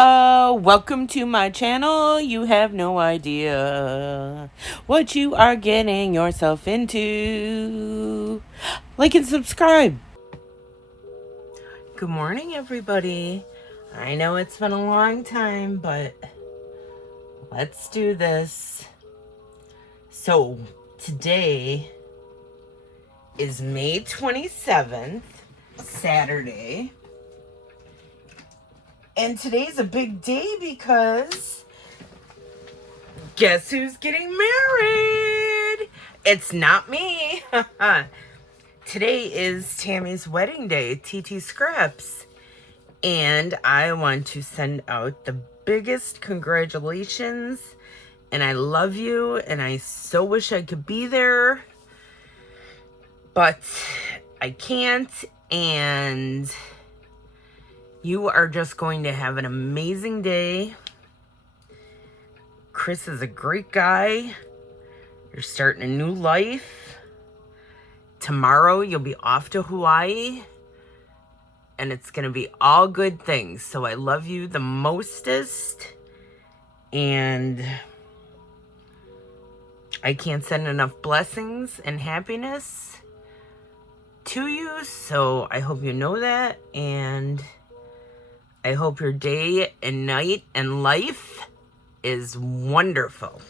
Welcome to my channel. You have no idea what you are getting yourself into. Like and subscribe. Good morning, everybody. I know it's been a long time, but let's do this. So, today is May 27th, Saturday. And today's a big day because guess who's getting married? It's not me. Today is Tammy's wedding day, TT Scraps. And I want to send out the biggest congratulations. And I love you. And I so wish I could be there. But I can't. And you are just going to have an amazing day. Chris is a great guy. You're starting a new life. Tomorrow you'll be off to Hawaii. And it's going to be all good things. So I love you the mostest. And I can't send enough blessings and happiness to you. So I hope you know that. And I hope your day and night and life is wonderful.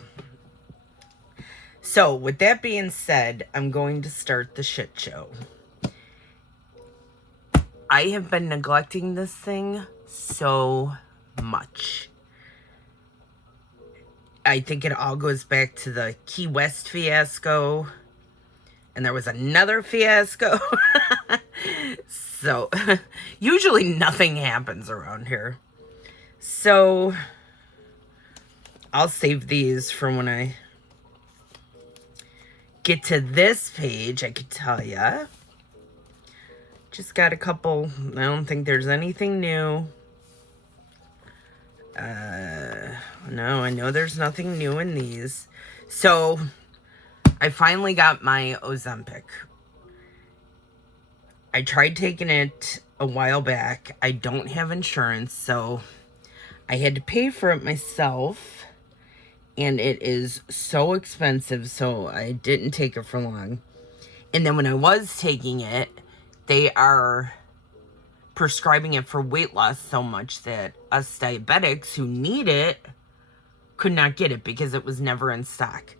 So, with that being said, I'm going to start the shit show. I have been neglecting this thing so much. I think it all goes back to the Key West fiasco. And there was another fiasco. So, usually nothing happens around here. So, I'll save these for when I get to this page, I could tell ya. Just got a couple. I don't think there's anything new. No, I know there's nothing new in these. So, I finally got my Ozempic. I tried taking it a while back. I don't have insurance, so I had to pay for it myself. And it is so expensive, so I didn't take it for long. And then when I was taking it, they are prescribing it for weight loss so much that us diabetics who need it could not get it because it was never in stock.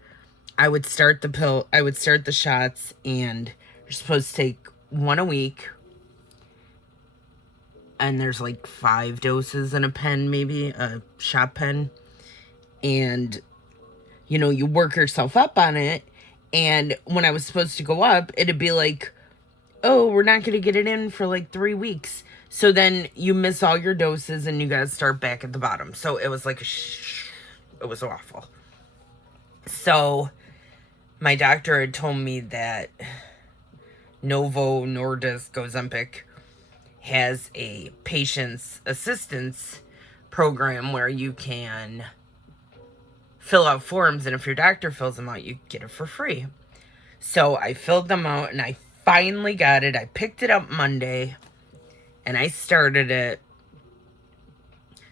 I would start the shots, and you're supposed to take one a week. And there's like 5 doses in a pen, maybe, a shot pen. And, you know, you work yourself up on it. And when I was supposed to go up, it'd be like, oh, we're not going to get it in for like 3 weeks. So then you miss all your doses and you got to start back at the bottom. So it was like, it was awful. So my doctor had told me that Novo Nordisk Ozempic has a patient's assistance program where you can fill out forms, and if your doctor fills them out, you get it for free. So I filled them out, and I finally got it. I picked it up Monday, and I started it.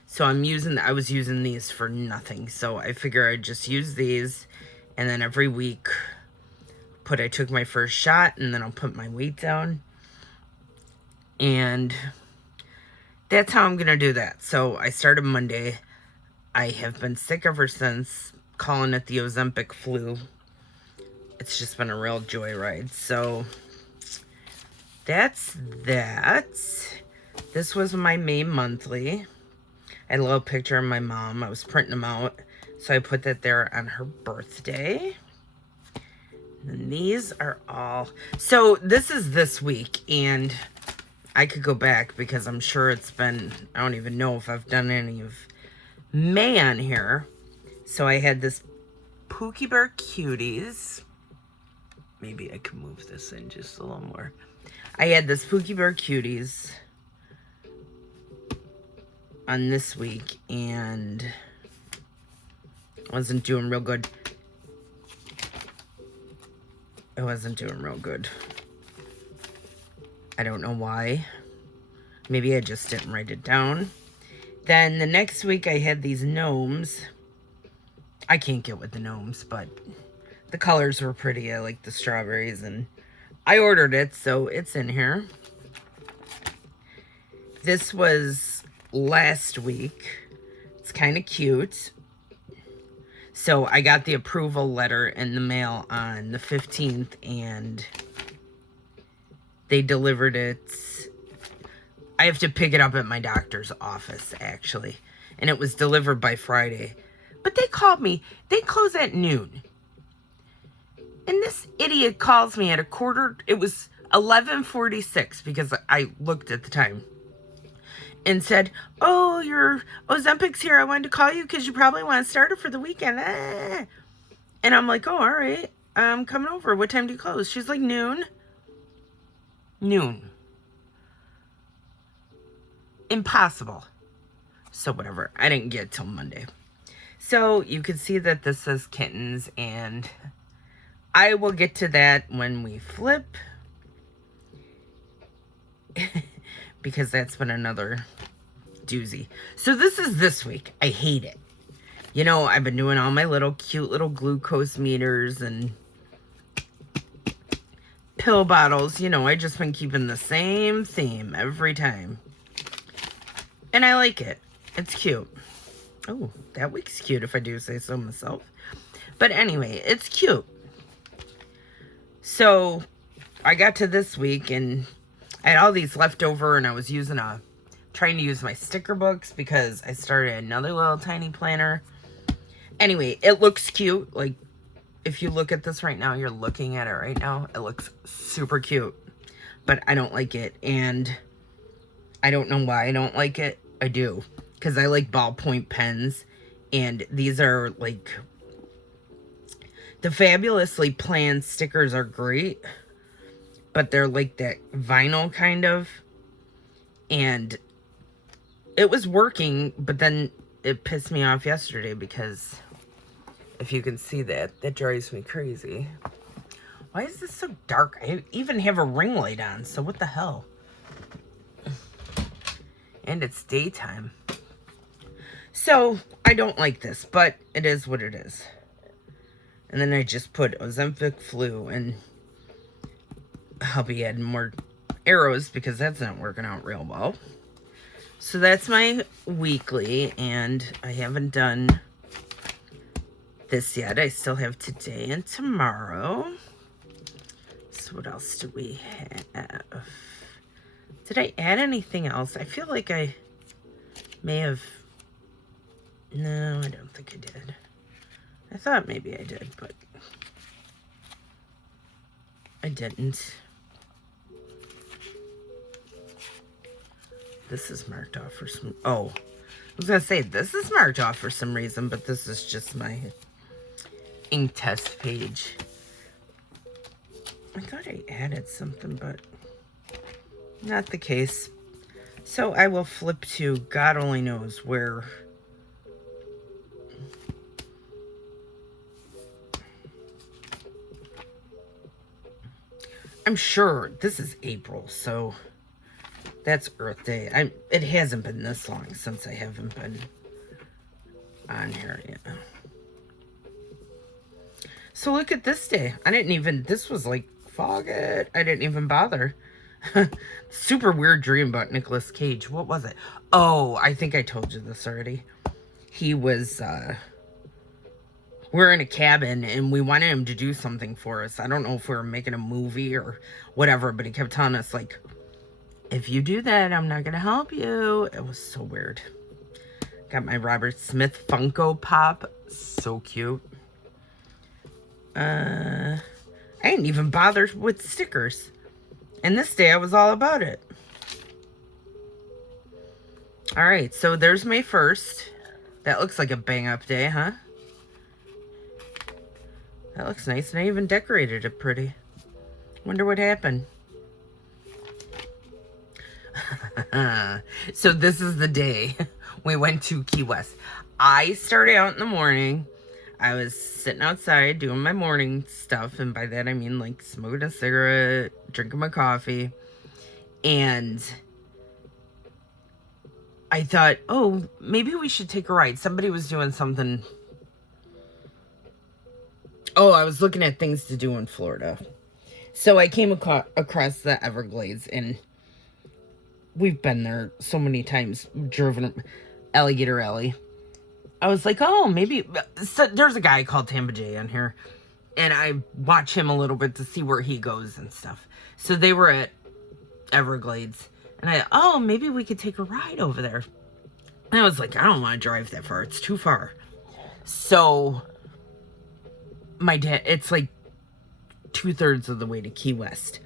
So I was using these for nothing. So I figure I'd just use these, and then every week, I took my first shot, and then I'll put my weight down. And that's how I'm going to do that. So I started Monday. I have been sick ever since, calling it the Ozempic flu. It's just been a real joyride. So that's that. This was my May monthly. I had a little picture of my mom. I was printing them out. So I put that there on her birthday. And these are all. So this is this week. And I could go back because I'm sure it's been, I don't even know if I've done any of May on here. So I had this Pookie Bear Cuties. Maybe I can move this in just a little more. I had this Pookie Bear Cuties on this week, and I wasn't doing real good. It wasn't doing real good. I don't know why. Maybe I just didn't write it down. Then the next week I had these gnomes. I can't get with the gnomes, but the colors were pretty. I like the strawberries, and I ordered it, so it's in here. This was last week. It's kind of cute. So I got the approval letter in the mail on the 15th, and they delivered it. I have to pick it up at my doctor's office, actually. And it was delivered by Friday. But they called me. They close at noon. And this idiot calls me at it was 11:46 because I looked at the time. And said, oh, your Ozempic's here. I wanted to call you because you probably want to start it for the weekend. And I'm like, oh, all right. I'm coming over. What time do you close? She's like, noon. Noon. Impossible. So whatever. I didn't get it till Monday. So you can see that this says kittens, and I will get to that when we flip. Because that's been another doozy. So this is this week. I hate it. You know, I've been doing all my little cute little glucose meters and pill bottles. You know, I just been keeping the same theme every time. And I like it. It's cute. Oh, that week's cute if I do say so myself. But anyway, it's cute. So I got to this week and I had all these left over, and I was trying to use my sticker books because I started another little tiny planner. Anyway, it looks cute. Like, if you look at this right now, you're looking at it right now. It looks super cute, but I don't like it, and I don't know why I don't like it. I do, because I like ballpoint pens, and these are like, the Fabulously Planned stickers are great, but they're like that vinyl kind of, and it was working, but then it pissed me off yesterday because if you can see that drives me crazy. Why is this so dark? I even have a ring light on, so what the hell? And it's daytime. So I don't like this, but it is what it is. And then I just put Ozempic flu, and I'll be adding more arrows because that's not working out real well. So that's my weekly, and I haven't done this yet. I still have today and tomorrow. So what else do we have? Did I add anything else? I feel like I may have... No, I don't think I did. I thought maybe I did, but I didn't. This is marked off for some... Oh, I was going to say, this is marked off for some reason, but this is just my ink test page. I thought I added something, but not the case. So I will flip to God only knows where... I'm sure this is April, so... That's Earth Day. It hasn't been this long since I haven't been on here yet. So look at this day. This was like, fog it. I didn't even bother. Super weird dream about Nicolas Cage. What was it? Oh, I think I told you this already. He was, we're in a cabin and we wanted him to do something for us. I don't know if we were making a movie or whatever, but he kept telling us, like, if you do that, I'm not going to help you. It was so weird. Got my Robert Smith Funko Pop. So cute. I didn't even bother with stickers. And this day I was all about it. Alright, so there's May 1st. That looks like a bang-up day, huh? That looks nice. And I even decorated it pretty. Wonder what happened. So this is the day we went to Key West. I started out in the morning. I was sitting outside doing my morning stuff, and by that I mean like smoking a cigarette, drinking my coffee, and I thought, oh, maybe we should take a ride. Somebody was doing something. Oh, I was looking at things to do in Florida. So I came across the Everglades, and we've been there so many times, driven Alligator Alley. I was like, oh, maybe. So there's a guy called Tampa J on here, and I watch him a little bit to see where he goes and stuff. So they were at Everglades, and oh, maybe we could take a ride over there. And I was like, I don't want to drive that far. It's too far. So my dad, it's like 2/3 of the way to Key West.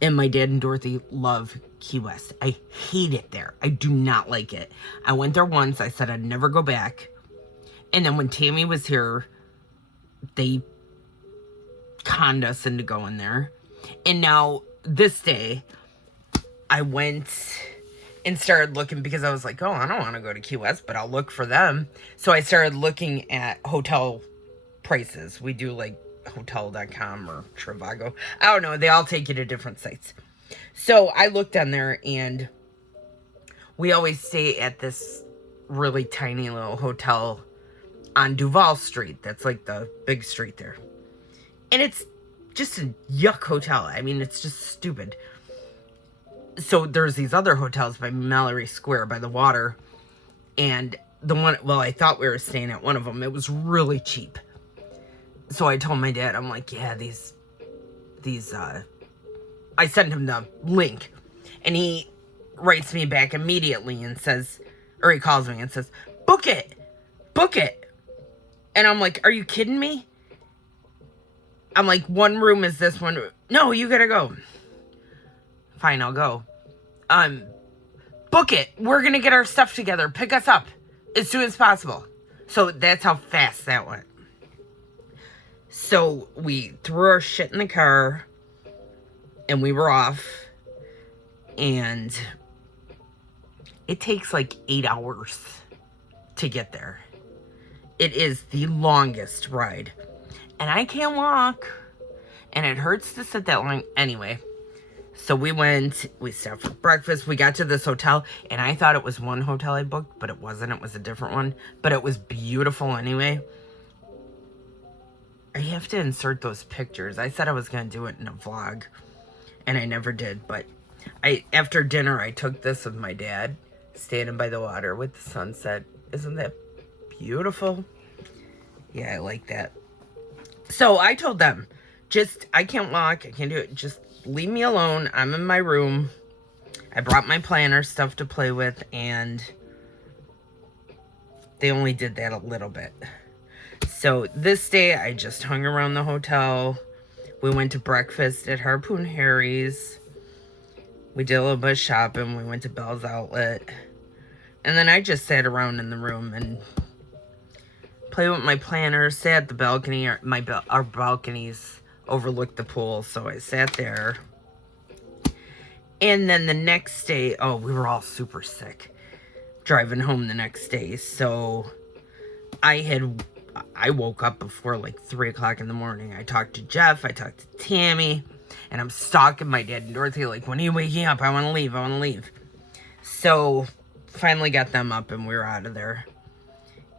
And my dad and Dorothy love Key West. I hate it there. I do not like it. I went there once. I said I'd never go back. And then when Tammy was here, they conned us into going there. And now this day, I went and started looking because I was like, oh, I don't want to go to Key West, but I'll look for them. So I started looking at hotel prices. We do like hotel.com or Trivago. I don't know. They all take you to different sites. So I looked on there, and we always stay at this really tiny little hotel on Duval Street. That's like the big street there. And it's just a yuck hotel. I mean, it's just stupid. So there's these other hotels by Mallory Square by the water. And the one, well, I thought we were staying at one of them. It was really cheap. So I told my dad, I'm like, yeah, these, I sent him the link, and he writes me back immediately and says, or he calls me and says, book it. And I'm like, are you kidding me? I'm like, one room is this one. No, you gotta go. Fine, I'll go. Book it. We're gonna get our stuff together. Pick us up as soon as possible. So that's how fast that went. So we threw our shit in the car, and we were off, and it takes like 8 hours to get there. It is the longest ride, and I can't walk, and it hurts to sit that long. Anyway, so we stopped for breakfast. We got to this hotel, and I thought it was one hotel I booked, but it wasn't. It was a different one, but it was beautiful anyway. I have to insert those pictures. I said I was going to do it in a vlog, and I never did. But after dinner, I took this with my dad, standing by the water with the sunset. Isn't that beautiful? Yeah, I like that. So I told them, I can't walk. I can't do it. Just leave me alone. I'm in my room. I brought my planner stuff to play with, and they only did that a little bit. So this day, I just hung around the hotel. We went to breakfast at Harpoon Harry's. We did a little bit of shopping. We went to Bell's Outlet. And then I just sat around in the room and played with my planner, sat at the balcony. Our balconies overlooked the pool, so I sat there. And then the next day, we were all super sick driving home the next day. So I woke up before like 3 o'clock in the morning. I talked to Jeff. I talked to Tammy. And I'm stalking my dad and Dorothy like, when are you waking up? I want to leave. So finally got them up, and we were out of there.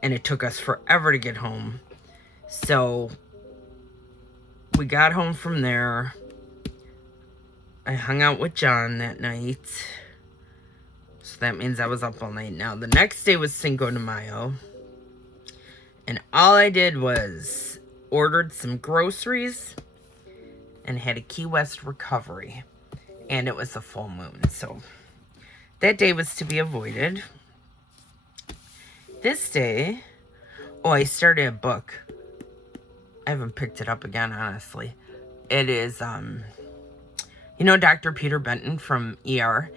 And it took us forever to get home. So we got home from there. I hung out with John that night. So that means I was up all night. Now, the next day was Cinco de Mayo. And all I did was ordered some groceries and had a Key West recovery. And it was a full moon. So that day was to be avoided. This day, I started a book. I haven't picked it up again, honestly. It is, Dr. Peter Benton from ER.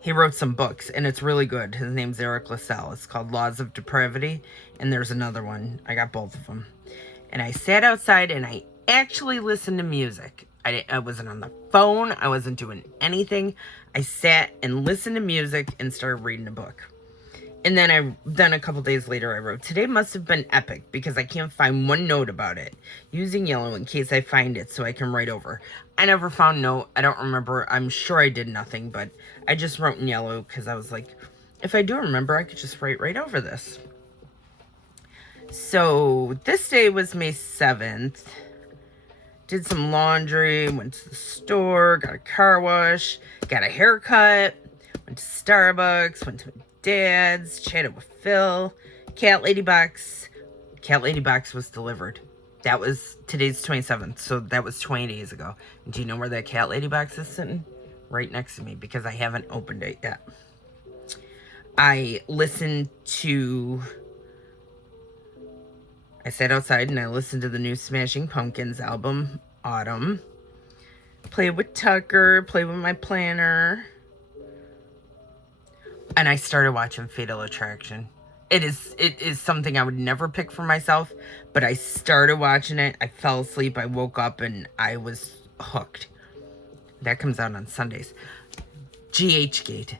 He wrote some books, and it's really good. His name's Eric LaSalle. It's called Laws of Depravity, and there's another one. I got both of them. And I sat outside, and I actually listened to music. I wasn't on the phone. I wasn't doing anything. I sat and listened to music and started reading a book. And then a couple days later, I wrote, today must have been epic because I can't find one note about it. Using yellow in case I find it so I can write over. I never found note. I don't remember. I'm sure I did nothing, but I just wrote in yellow because I was like, if I do remember, I could just write right over this. So this day was May 7th. Did some laundry, went to the store, got a car wash, got a haircut, went to Starbucks, went to my dad's, chatted with Phil. Cat Lady Box was delivered. That was, today's 27th, so that was 20 days ago. And do you know where that Cat Lady Box is sitting? Right next to me, because I haven't opened it yet. I sat outside and I listened to the new Smashing Pumpkins album, Autumn. Played with Tucker, played with my planner. And I started watching Fatal Attraction. It is something I would never pick for myself, but I started watching it. I fell asleep, I woke up, and I was hooked. That comes out on Sundays. GH Gate.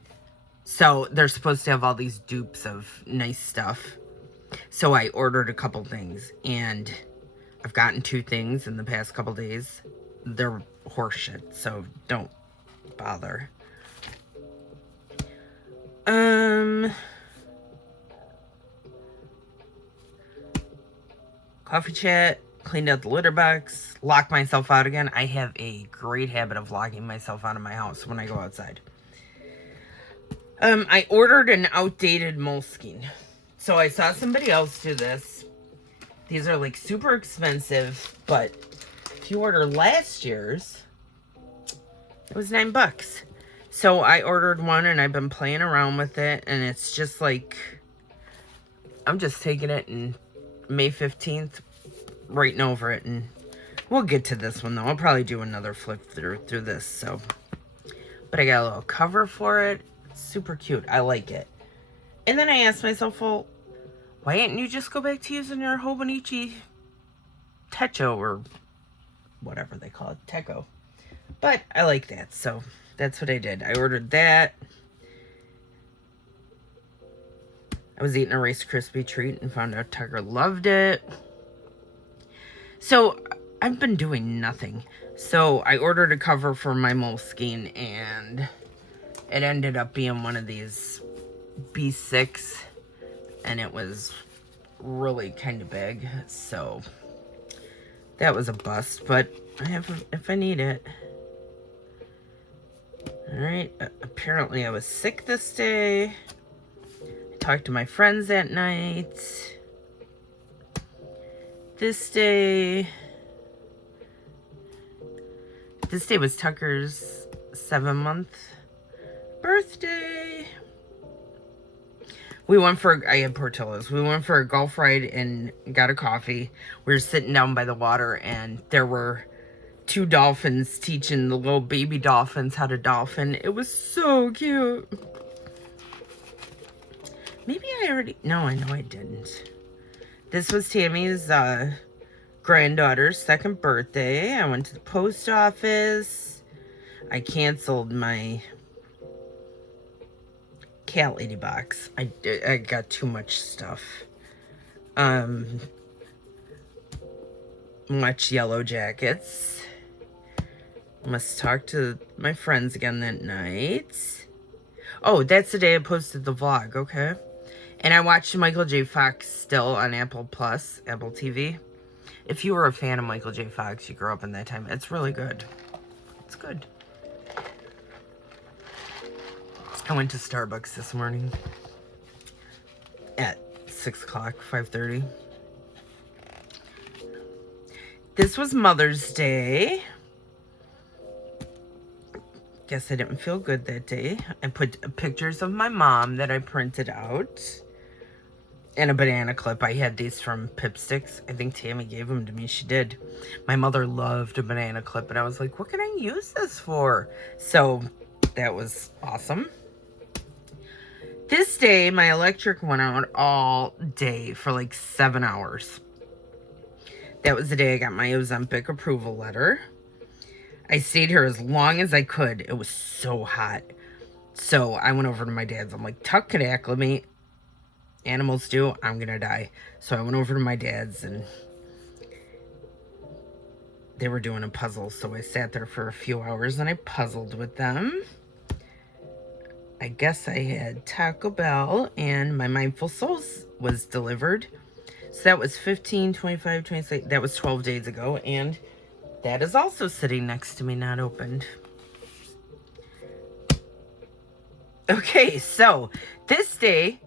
So they're supposed to have all these dupes of nice stuff. So I ordered a couple things, and I've gotten 2 things in the past couple days. They're horseshit, so don't bother. Coffee chat, cleaned out the litter box, locked myself out again. I have a great habit of locking myself out of my house when I go outside. I ordered an outdated Moleskine. So I saw somebody else do this. These are like super expensive, but if you order last year's, it was $9. So I ordered one and I've been playing around with it, and it's just like, I'm just taking it and May 15th, writing over it, and we'll get to this one though. I'll probably do another flip through this, so. But I got a little cover for it. It's super cute. I like it. And then I asked myself, well, why didn't you just go back to using your Hobonichi Techo, or whatever they call it, Techo? But I like that, so that's what I did. I ordered that. I was eating a Rice Krispie treat and found out Tucker loved it. So I've been doing nothing. So I ordered a cover for my Moleskine, and it ended up being one of these B6, and it was really kind of big. So that was a bust, but I have it if I need it. All right. Apparently I was sick this day. I talked to my friends that night. This day was Tucker's 7-month birthday. I had Portillo's. We went for a golf ride and got a coffee. We were sitting down by the water, and there were 2 dolphins teaching the little baby dolphins how to dolphin. It was so cute. Maybe no, I know I didn't. This was Tammy's granddaughter's 2nd birthday. I went to the post office. I canceled my Cat Lady Box. I got too much stuff. Much Yellow Jackets. Must talk to my friends again that night. Oh, that's the day I posted the vlog, okay? And I watched Michael J. Fox still on Apple TV. If you were a fan of Michael J. Fox, you grew up in that time, it's really good. It's good. I went to Starbucks this morning at 6 o'clock, 5:30. This was Mother's Day. Guess I didn't feel good that day. I put pictures of my mom that I printed out. And a banana clip. I had these from Pipsticks. I think Tammy gave them to me. She did. My mother loved a banana clip, and I was like, what can I use this for? So that was awesome. This day, my electric went out all day for like 7 hours. That was the day I got my Ozempic approval letter. I stayed here as long as I could. It was so hot. So I went over to my dad's. I'm like, Tuck could acclimate. Animals do. I'm gonna die. So I went over to my dad's, and they were doing a puzzle. So I sat there for a few hours and I puzzled with them. I guess I had Taco Bell and my Mindful Souls was delivered. So that was 15, 25, 26. That was 12 days ago. And that is also sitting next to me, not opened. Okay, so this day,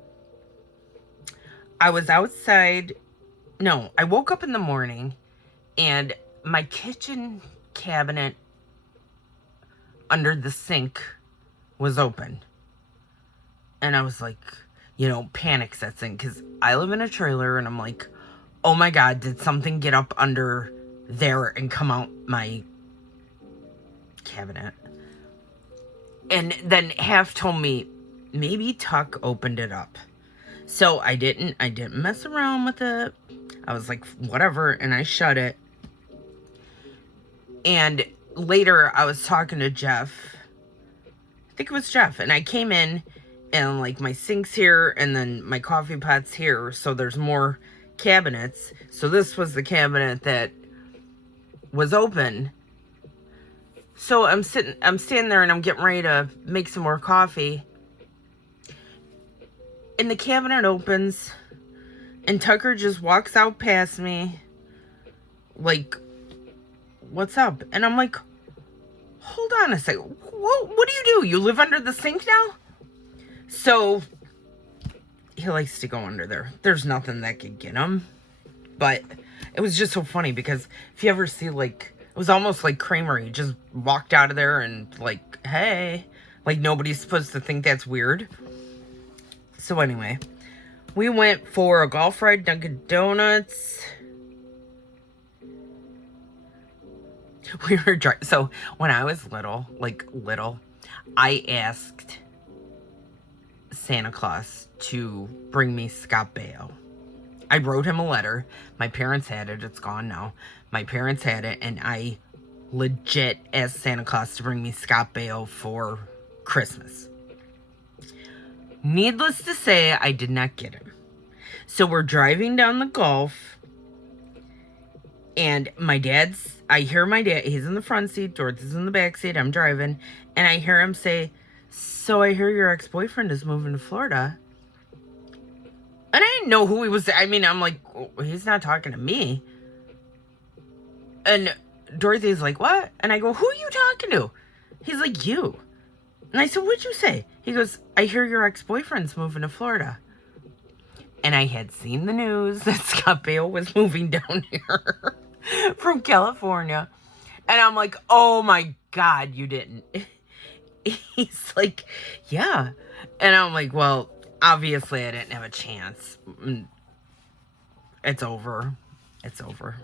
I was outside. No, I woke up in the morning and my kitchen cabinet under the sink was open. And I was like, panic sets in because I live in a trailer and I'm like, oh my God, did something get up under there and come out my cabinet? And then half told me maybe Tuck opened it up. So I didn't mess around with it. I was like, whatever, and I shut it. And later I was talking to Jeff. I think it was Jeff. And I came in and like my sink's here and then my coffee pot's here. So there's more cabinets. So this was the cabinet that was open. So I'm standing there and I'm getting ready to make some more coffee. And the cabinet opens and Tucker just walks out past me like, what's up? And I'm like, hold on a second. What do? You live under the sink now? So he likes to go under there. There's nothing that could get him. But it was just so funny because if you ever see like, it was almost like Kramer. He just walked out of there and like, hey, like nobody's supposed to think that's weird. So anyway, we went for a golf ride, Dunkin' Donuts. We were driving. So when I was little, I asked Santa Claus to bring me Scott Baio. I wrote him a letter. My parents had it. It's gone now. My parents had it, and I legit asked Santa Claus to bring me Scott Baio for Christmas. Needless to say, I did not get him. So we're driving down the Gulf, and I hear my dad, he's in the front seat, Dorothy's in the back seat, I'm driving, and I hear him say, so I hear your ex-boyfriend is moving to Florida. And I didn't know who he was. I mean, I'm like, oh, he's not talking to me. And Dorothy's like, what? And I go, who are you talking to? He's like, you. And I said, what'd you say? He goes, I hear your ex-boyfriend's moving to Florida. And I had seen the news that Scott Baio was moving down here from California. And I'm like, oh my God, you didn't. He's like, yeah. And I'm like, well, obviously I didn't have a chance. It's over. It's over.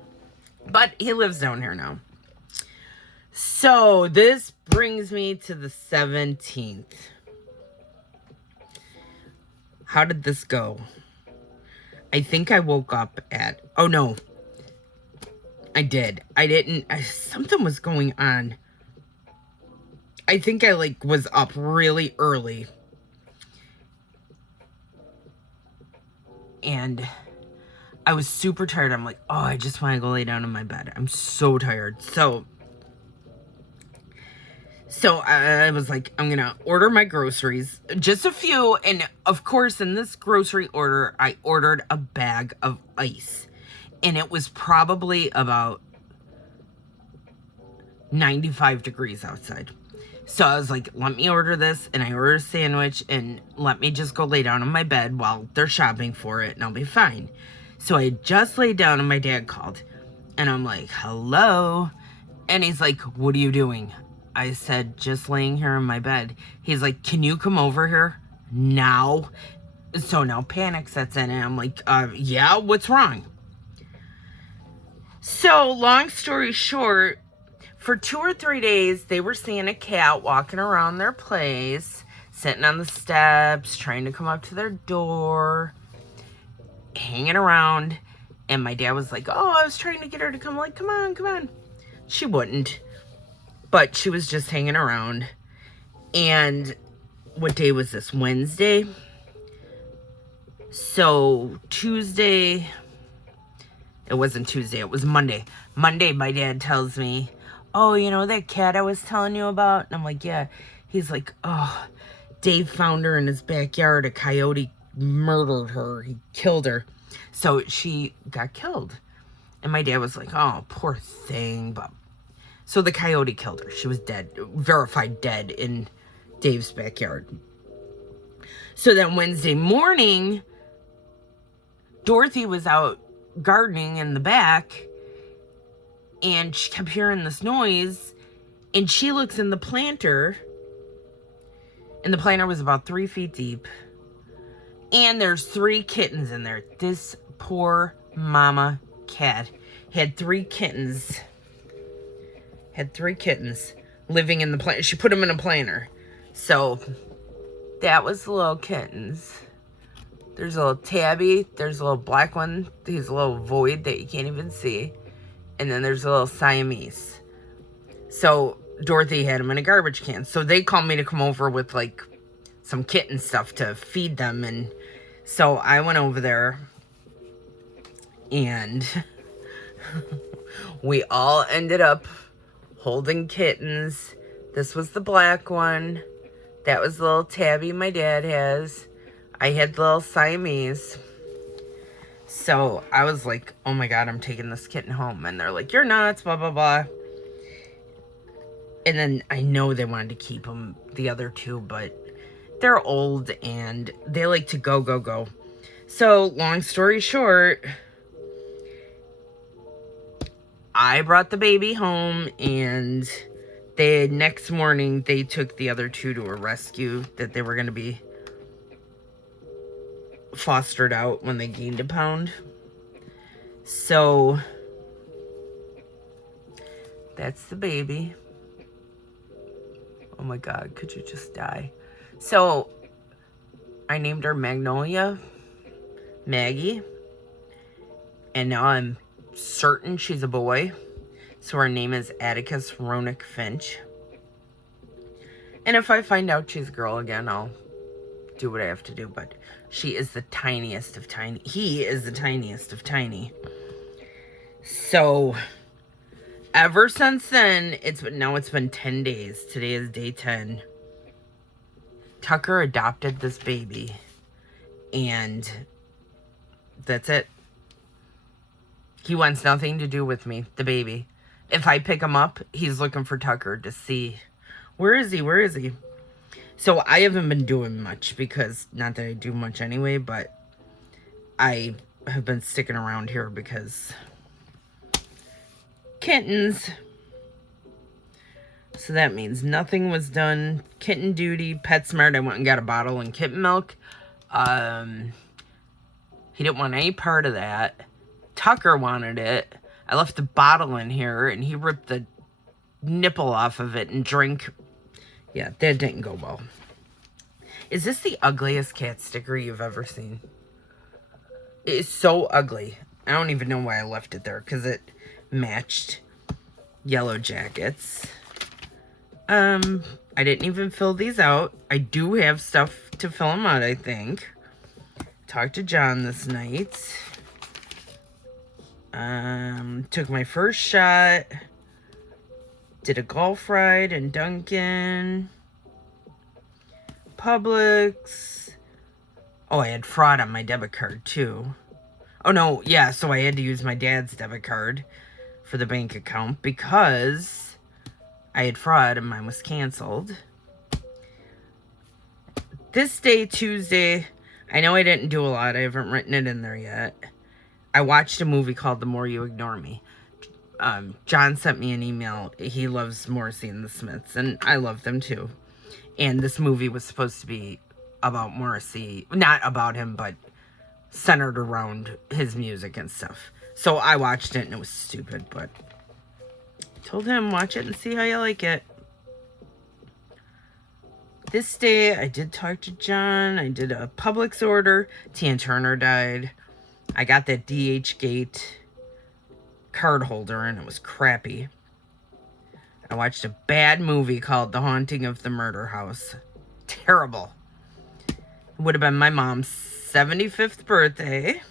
But he lives down here now. So this brings me to the 17th. How did this go? I think I woke up at... Oh, no. I did. I didn't... something was going on. I think I, was up really early. And I was super tired. I'm like, oh, I just want to go lay down in my bed. I'm so tired. So I was like, I'm going to order my groceries. Just a few. And, of course, in this grocery order, I ordered a bag of ice. And it was probably about 95 degrees outside. So I was like, let me order this. And I ordered a sandwich. And let me just go lay down in my bed while they're shopping for it. And I'll be fine. So I just laid down and my dad called. And I'm like, hello? And he's like, what are you doing? I said, just laying here in my bed. He's like, can you come over here now? So now panic sets in and I'm like, yeah, what's wrong? So long story short, for 2 or 3 days, they were seeing a cat walking around their place, sitting on the steps, trying to come up to their door, hanging around. And my dad was like, oh, I was trying to get her to come. Like, come on. She wouldn't. But she was just hanging around. And what day was this? Wednesday? So Tuesday, it wasn't Tuesday, it was Monday. Monday, my dad tells me, oh, that cat I was telling you about? And I'm like, yeah. He's like, oh, Dave found her in his backyard. A coyote murdered her. He killed her. So she got killed. And my dad was like, oh, poor thing. But so the coyote killed her. She was dead, verified dead in Dave's backyard. So then Wednesday morning, Dorothy was out gardening in the back, and she kept hearing this noise, and she looks in the planter, and the planter was about 3 feet deep, and there's 3 kittens in there. This poor mama cat had 3 kittens. Living in the planter. She put them in a planter. So that was the little kittens. There's a little tabby. There's a little black one. He's a little void that you can't even see. And then there's a little Siamese. So Dorothy had them in a garbage can. So they called me to come over with like some kitten stuff to feed them. And so I went over there. And we all ended up holding kittens. This was the black one. That was the little tabby my dad has. I had the little Siamese. So I was like, oh my God, I'm taking this kitten home. And they're like, you're nuts, blah, blah, blah. And then I know they wanted to keep them, the other 2, but they're old and they like to go. So long story short, I brought the baby home, and the next morning they took the other 2 to a rescue that they were going to be fostered out when they gained a pound. So that's the baby. Oh my God, could you just die? So I named her Magnolia, Maggie, and now I'm certain she's a boy. So her name is Atticus Ronick Finch. And if I find out she's a girl again, I'll do what I have to do. But she is the tiniest of tiny. He is the tiniest of tiny. So ever since then, it's been 10 days. Today is day 10. Tucker adopted this baby, and that's it. He wants nothing to do with me, the baby. If I pick him up, he's looking for Tucker to see, where is he? So I haven't been doing much, because not that I do much anyway, but I have been sticking around here because kittens. So that means nothing was done. Kitten duty, PetSmart. I went and got a bottle of kitten milk. He didn't want any part of that. Tucker wanted it. I left the bottle in here, and he ripped the nipple off of it and drank. Yeah, that didn't go well. Is this the ugliest cat sticker you've ever seen? It is so ugly. I don't even know why I left it there, because it matched Yellow Jackets. I didn't even fill these out. I do have stuff to fill them out, I think. Talked to John this night. Took my first shot. Did a golf ride in Duncan. Publix. Oh, I had fraud on my debit card, too. Oh, no, yeah, so I had to use my dad's debit card for the bank account because I had fraud and mine was canceled. This day, Tuesday, I know I didn't do a lot. I haven't written it in there yet. I watched a movie called The More You Ignore Me. John sent me an email. He loves Morrissey and the Smiths, and I love them too. And this movie was supposed to be about Morrissey. Not about him, but centered around his music and stuff. So I watched it, and it was stupid, but told him, watch it and see how you like it. This day, I did talk to John. I did a Publix order. Tina Turner died. I got that DH Gate card holder, and it was crappy. I watched a bad movie called The Haunting of the Murder House. Terrible. It would have been my mom's 75th birthday.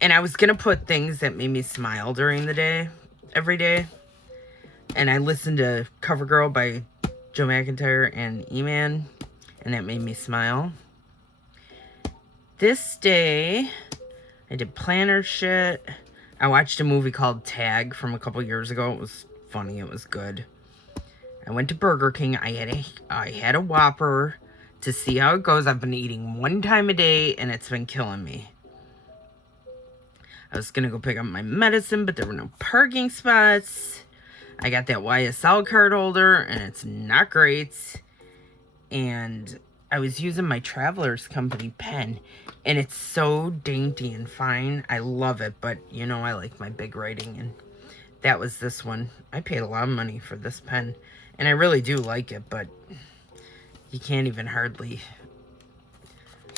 And I was going to put things that made me smile during the day, every day. And I listened to CoverGirl by Joe McIntyre and E-Man. and that made me smile. This day, I did planner shit. I watched a movie called Tag from a couple years ago. It was funny. It was good. I went to Burger King. I had a Whopper to see how it goes. I've been eating one time a day, and it's been killing me. I was going to go pick up my medicine, but there were no parking spots. I got that YSL card holder, and it's not great. And I was using my Traveler's Company pen, and it's so dainty and fine. I love it, but you know I like my big writing, and that was this one. I paid a lot of money for this pen, and I really do like it, but you can't even hardly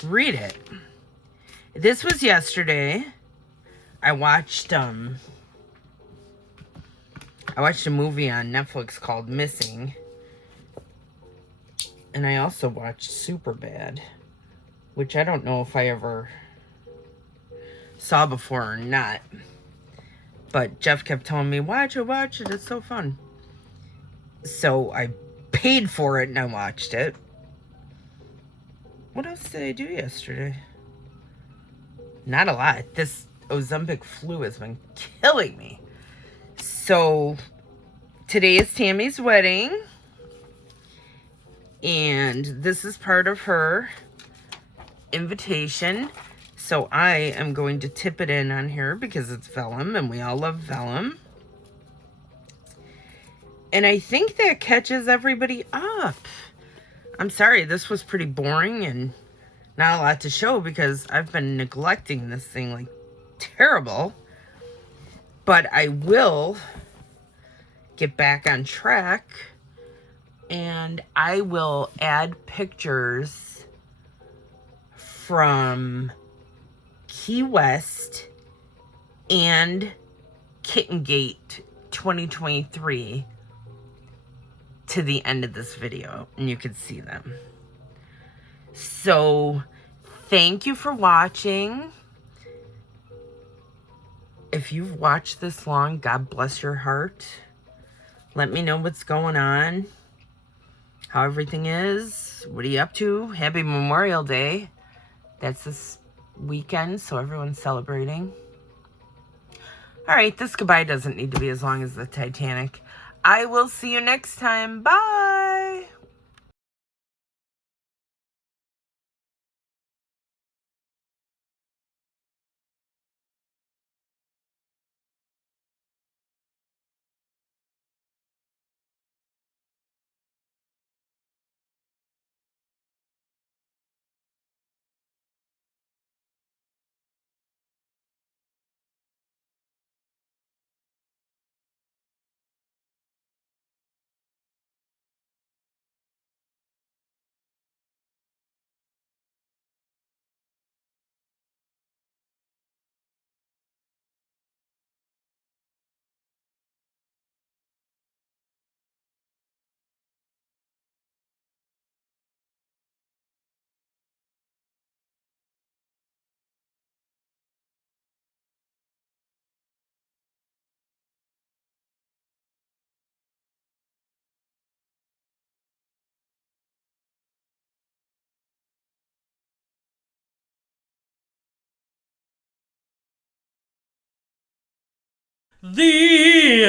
read it. This was yesterday. I watched a movie on Netflix called Missing. And I also watched Superbad, which I don't know if I ever saw before or not. But Jeff kept telling me, watch it, it's so fun. So I paid for it and I watched it. What else did I do yesterday? Not a lot. This Ozempic flu has been killing me. So today is Tammy's wedding. And this is part of her invitation. So I am going to tip it in on here because it's vellum and we all love vellum. And I think that catches everybody up. I'm sorry, this was pretty boring and not a lot to show because I've been neglecting this thing like terrible. But I will get back on track and I will add pictures from Key West and Kitten Gate 2023 to the end of this video, and you can see them. So thank you for watching. If you've watched this long, God bless your heart. Let me know what's going on, how everything is. What are you up to? Happy Memorial Day. That's this weekend, so everyone's celebrating. All right, this goodbye doesn't need to be as long as the Titanic. I will see you next time. Bye. The